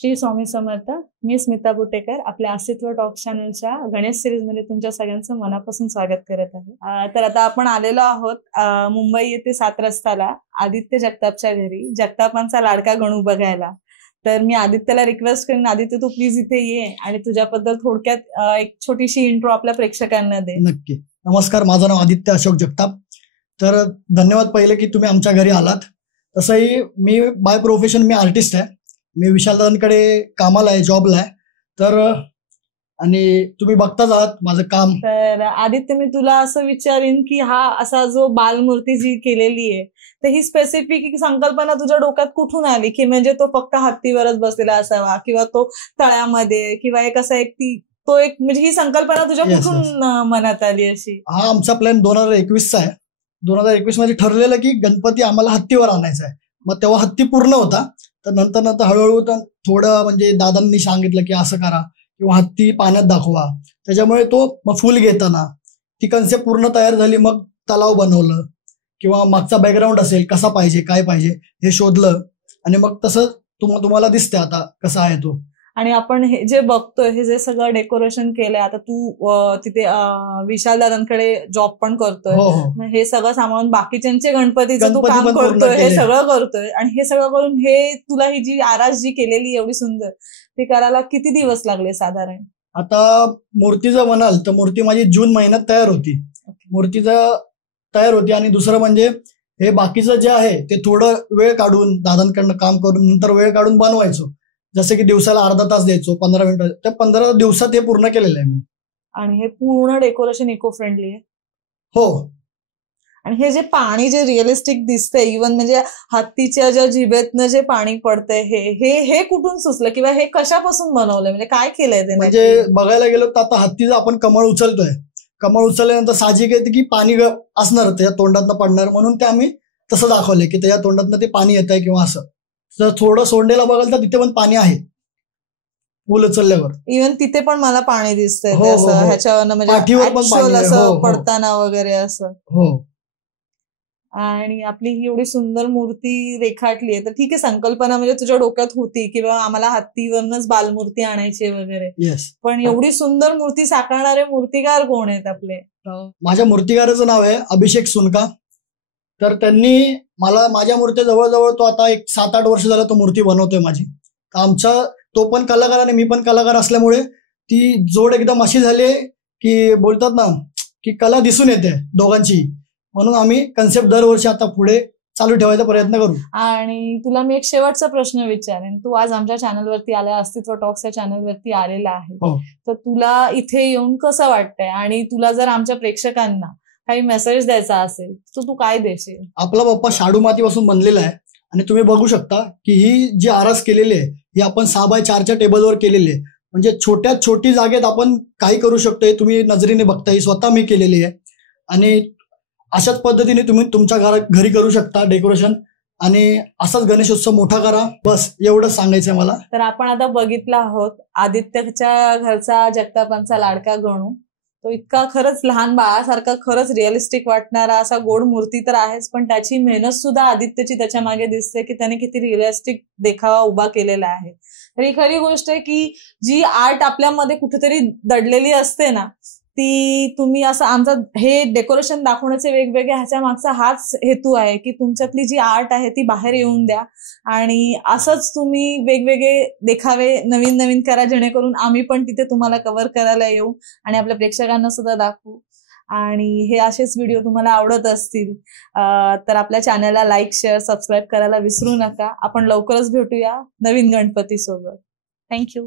श्री स्वामी समर्थ. मी स्मिता बुटेकर आपल्या अस्तित्व टॉक चॅनलच्या गणेश सिरीज मध्ये तुमच्या सगळ्यांचं मनापासून स्वागत करत आहे. तर आता आपण आलेलो आहोत मुंबई येथे 7 रस्त्याला आदित्य जगतापच्या घरी, जगतापांचा लाडका गणू बघायला. तर मी आदित्यला रिक्वेस्ट करेन, आदित्य तू प्लीज इथे ये आणि तुझ्याबद्दल थोडक्यात एक छोटीशी इंट्रो आपल्या प्रेक्षकांना दे. नक्की. नमस्कार, माझं नाव आदित्य अशोक जगताप. तर धन्यवाद पहिले की तुम्ही आमच्या घरी आलात. तसंही मी बाय प्रोफेशन मी आर्टिस्ट आहे. मी विशालदादांकडे कामाला आहे, जॉबला आहे. तर आणि तुम्ही बघताच आहात माझं काम. तर आदित्य, मी तुला असं विचारीन की हा असा जो बालमूर्ती जी केलेली आहे, तर ही स्पेसिफिक संकल्पना तुझ्या डोक्यात कुठून आली? की म्हणजे तो फक्त हत्तीवरच बसलेला असावा किंवा तो तळ्यामध्ये किंवा एक असा एक तो एक म्हणजे ही संकल्पना तुझ्या कुठून मनात आली अशी? हा आमचा प्लॅन 2021चा आहे. 2021 मध्ये ठरलेलं की गणपती आम्हाला हत्तीवर आणायचा आहे. मग तेव्हा हत्ती पूर्ण होता. तर नंतर हळूहळू थोडं म्हणजे दादांनी सांगितलं की असं करा किंवा हत्ती पाण्यात दाखवा. त्याच्यामुळे तो मग फुल घेताना ती कन्सेप्ट पूर्ण तयार झाली. मग तलाव बनवलं किंवा मागचा बॅकग्राऊंड असेल, कसा पाहिजे काय पाहिजे हे शोधलं आणि मग तसं तुम्हाला दिसतंय आता कसा आहे तो. आणि आपण हे जे बघतोय, हे जे सगळं डेकोरेशन केलंय, आता तू तिथे विशालदादांकडे जॉब पण करतोय. हे सगळं सांभाळून बाकीच्यांचे गणपतीचं तू काम करतोय, हे सगळं करतोय. आणि हे सगळं करून हे तुला ही जी आरास जी केलेली एवढी सुंदर, ती करायला किती दिवस लागले साधारण? आता मूर्तीचं म्हणाल तर मूर्ती माझी जून महिन्यात तयार होती. मूर्तीचं तयार होती. आणि दुसरं म्हणजे हे बाकीचं जे आहे ते थोडं वेळ काढून दादांकडनं काम करून नंतर वेळ काढून बनवायचो. जसं की दिवसाला अर्धा तास द्यायचो, 15 मिनिटं. त्या 15 दिवसात हे पूर्ण केलेलं आहे मी. आणि हे पूर्ण डेकोरेशन इको फ्रेंडली आहे. हो. आणि हे जे पाणी जे रिअलिस्टिक दिसतंय, इव्हन म्हणजे हत्तीच्या ज्या जिभेतनं जे पाणी पडतंय, हे कुठून सुचलं किंवा हे कशापासून बनवलंय, म्हणजे काय केलंय ते? म्हणजे बघायला गेलो तर आता हत्तीचं आपण कमळ उचलतोय. कमळ उचलल्यानंतर साहजिक आहे की पाणी असणार त्याच्या तोंडातनं पडणार, म्हणून ते आम्ही तसं दाखवलंय की त्याच्या तोंडातनं ते पाणी येत आहे किंवा असं. जर थोडं सोंडेला बघाल तर तिथे पण पाणी आहे फुल उचलल्यावर. इव्हन तिथे पण मला पाणी दिसतंय ह्याच्यावर, म्हणजे असं पडताना वगैरे असं. हो. आणि आपली ही एवढी सुंदर मूर्ती रेखाटली आहे. तर ठीक आहे, संकल्पना म्हणजे तुझ्या डोक्यात होती किंवा आम्हाला हत्तीवरनच बालमूर्ती आणायची वगैरे, पण एवढी सुंदर मूर्ती साकारणारे मूर्तिकार कोण आहेत आपले? माझ्या मूर्तिकाराचं नाव आहे अभिषेक सुनका. तर त्यांनी मला माझ्या मूर्ती जवळजवळ तो आता एक 7-8 वर्ष झालं तो मूर्ती बनवतोय माझी. आमचा तो पण कलाकार आणि मी पण कलाकार असल्यामुळे ती जोड एकदम अशी झाली की बोलतात ना की कला दिसून येते दोघांची. म्हणून आम्ही कन्सेप्ट दरवर्षी आता पुढे चालू ठेवायचा प्रयत्न करू. आणि तुला मी एक शेवटचा प्रश्न विचारेन. तू आज आमच्या चॅनलवरती आला, अस्तित्व टॉक्सच्या चॅनलवरती आलेला आहे. तर तुला इथे येऊन कसं वाटतंय? आणि तुला जर आमच्या प्रेक्षकांना काही मेसेज द्यायचा असेल तर तू काय देशील? आपला बाप्पा शाडू मातीपासून बनलेला आहे आणि तुम्ही बघू शकता की ही जी आरास केलेली आहे ही आपण 6x4च्या टेबलवर केलेली आहे. म्हणजे छोट्यात छोटी जागेत आपण काही करू शकतो. हे तुम्ही नजरेने बघता, ही स्वतः मी केलेली आहे. आणि अशाच पद्धतीने तुम्ही तुमच्या घरी करू शकता डेकोरेशन. आणि असाच गणेशोत्सव मोठा करा, बस एवढंच सांगायचंय मला. तर आपण आता बघितलं आहोत आदित्यच्या घरचा जगतापांचा लाडका गणू. तो इतका खरंच लहान बाळासारखा, खरंच रिअलिस्टिक वाटणारा असा गोड मूर्ती तर आहेच, पण त्याची मेहनत सुद्धा आदित्यची त्याच्या मागे दिसते की त्याने किती रिअलिस्टिक देखावा उभा केलेला आहे. तर ही खरी गोष्ट आहे की जी आर्ट आपल्यामध्ये कुठेतरी दडलेली असते ना, ती तुम्ही असं आमचं हे डेकोरेशन दाखवण्याचे वेगवेगळे ह्याच्या मागचा हाच हेतू आहे की तुमच्यातली जी आर्ट आहे ती बाहेर येऊन द्या. आणि असंच तुम्ही वेगवेगळे देखावे नवीन नवीन करा, जेणेकरून आम्ही पण तिथे तुम्हाला कव्हर करायला येऊ आणि आपल्या प्रेक्षकांना सुद्धा दाखवू. आणि हे असेच व्हिडिओ तुम्हाला आवडत असतील तर आपल्या चॅनलला लाईक, शेअर, सबस्क्राईब करायला विसरू नका. आपण लवकरच भेटूया नवीन गणपती सोबत. थँक्यू.